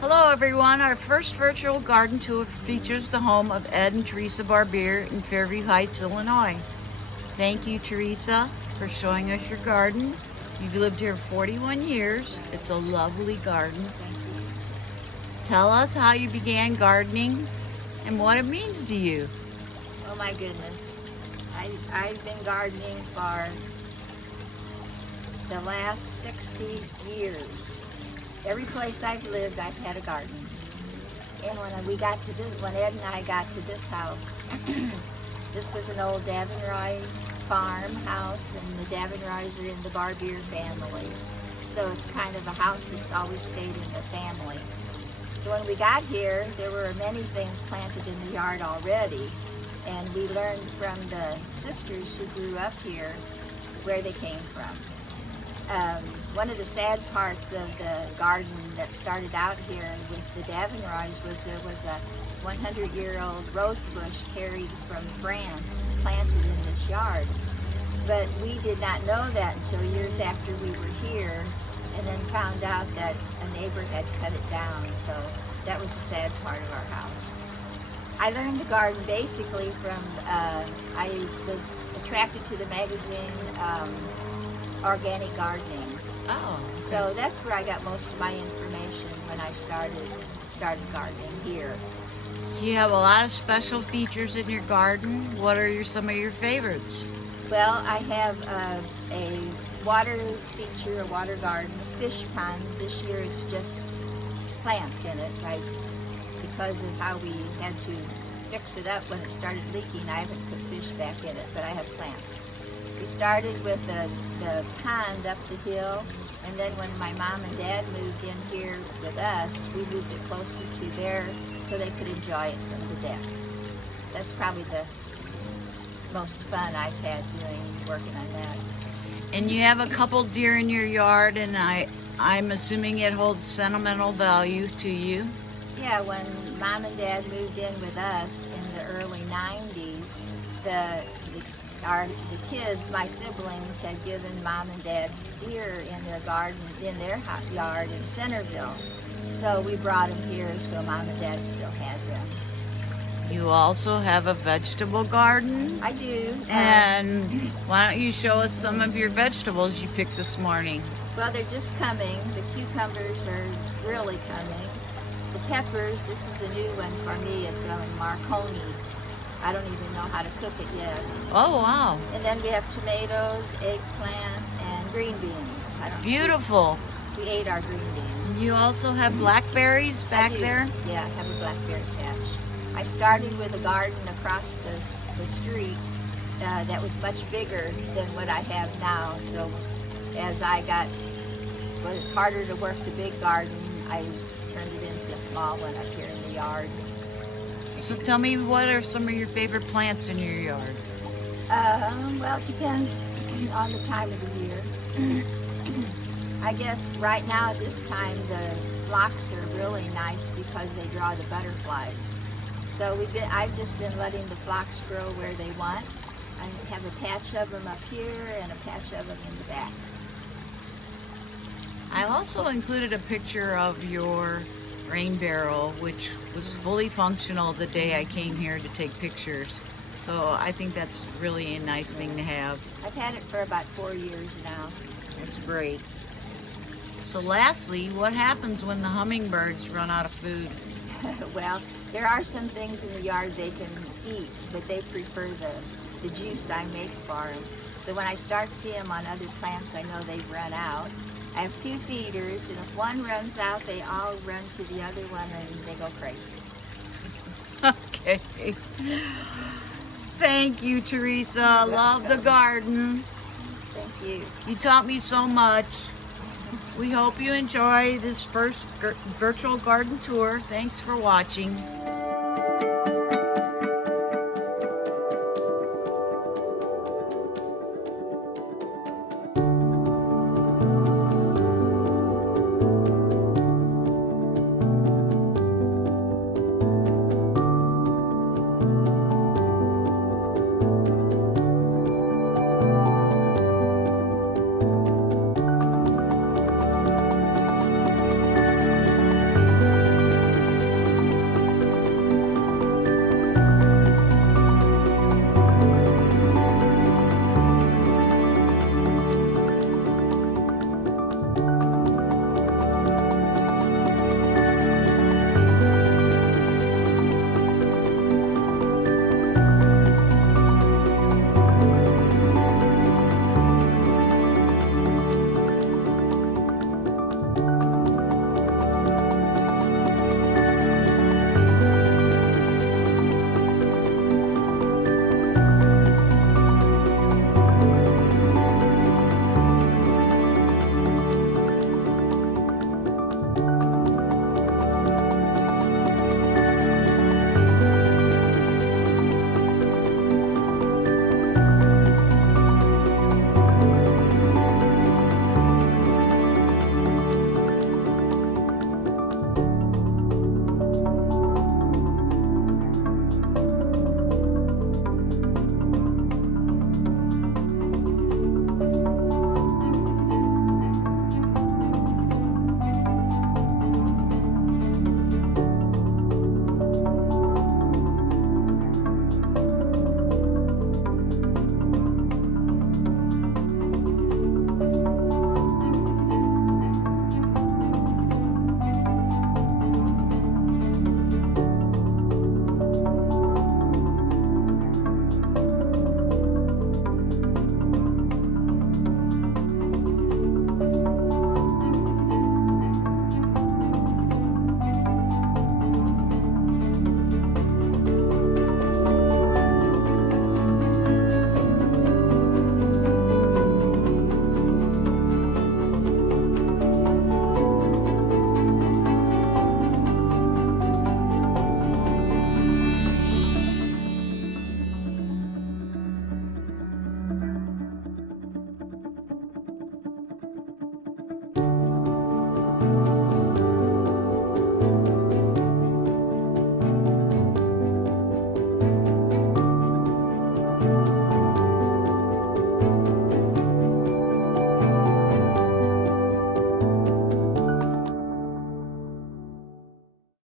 Hello everyone, our first virtual garden tour features the home of Ed and Teresa Barbier in Fairview Heights, Illinois. Thank you, Teresa, for showing us your garden. You've lived here 41 years. It's a lovely garden. Tell us how you began gardening and what it means to you. Oh my goodness. I've been gardening for the last 60 years. Every place I've lived, I've had a garden. And when Ed and I got to this house, this was an old Davenroy farmhouse, and the Davenroys are in the Barbier family. So it's kind of a house that's always stayed in the family. So when we got here, there were many things planted in the yard already, and we learned from the sisters who grew up here where they came from. One of the sad parts of the garden that started out here with the Davenroys was there was a 100-year-old rose bush carried from France and planted in this yard. But we did not know that until years after we were here, and then found out that a neighbor had cut it down. So that was the sad part of our house. I learned to garden basically from, I was attracted to the magazine Organic Gardening. Oh, okay. So that's where I got most of my information when I started gardening here. You have a lot of special features in your garden. What are some of your favorites? Well, I have a water feature, a water garden, a fish pond. This year it's just plants in it, right? Because of how we had to fix it up when it started leaking, I haven't put fish back in it, but I have plants. We started with the pond up the hill, and then when my mom and dad moved in here with us, we moved it closer to there so they could enjoy it from the deck. That's probably the most fun I've had working on that. And you have a couple deer in your yard, and I'm assuming it holds sentimental value to you. Yeah, when Mom and Dad moved in with us in the early 90s, the kids, my siblings, had given Mom and Dad deer in their garden, in their yard in Centerville. So we brought them here so Mom and Dad still had them. You also have a vegetable garden. I do. And why don't you show us some of your vegetables you picked this morning? Well, they're just coming. The cucumbers are really coming. The peppers, this is a new one for me. It's Marconi. I don't even know how to cook it yet. Oh, wow. And then we have tomatoes, eggplant, and green beans. Beautiful. We ate our green beans. You also have blackberries back there? Yeah, I have a blackberry patch. I started with a garden across the street that was much bigger than what I have now. So as well, it's harder to work the big garden, I turned it into a small one up here in the yard. So tell me, what are some of your favorite plants in your yard? Well, it depends on the time of the year. I guess right now at this time the phlox are really nice because they draw the butterflies. So I've just been letting the phlox grow where they want. I have a patch of them up here and a patch of them in the back. I also included a picture of your rain barrel, which was fully functional the day I came here to take pictures. So I think that's really a nice thing to have. I've had it for about 4 years now. That's great. So lastly, what happens when the hummingbirds run out of food? Well, there are some things in the yard they can eat, but they prefer the juice I make for them. So when I start seeing them on other plants, I know they've run out. I have 2 feeders, and if one runs out, they all run to the other one and they go crazy. Okay. Thank you, Teresa. Love the garden. Thank you. You taught me so much. We hope you enjoy this first virtual garden tour. Thanks for watching.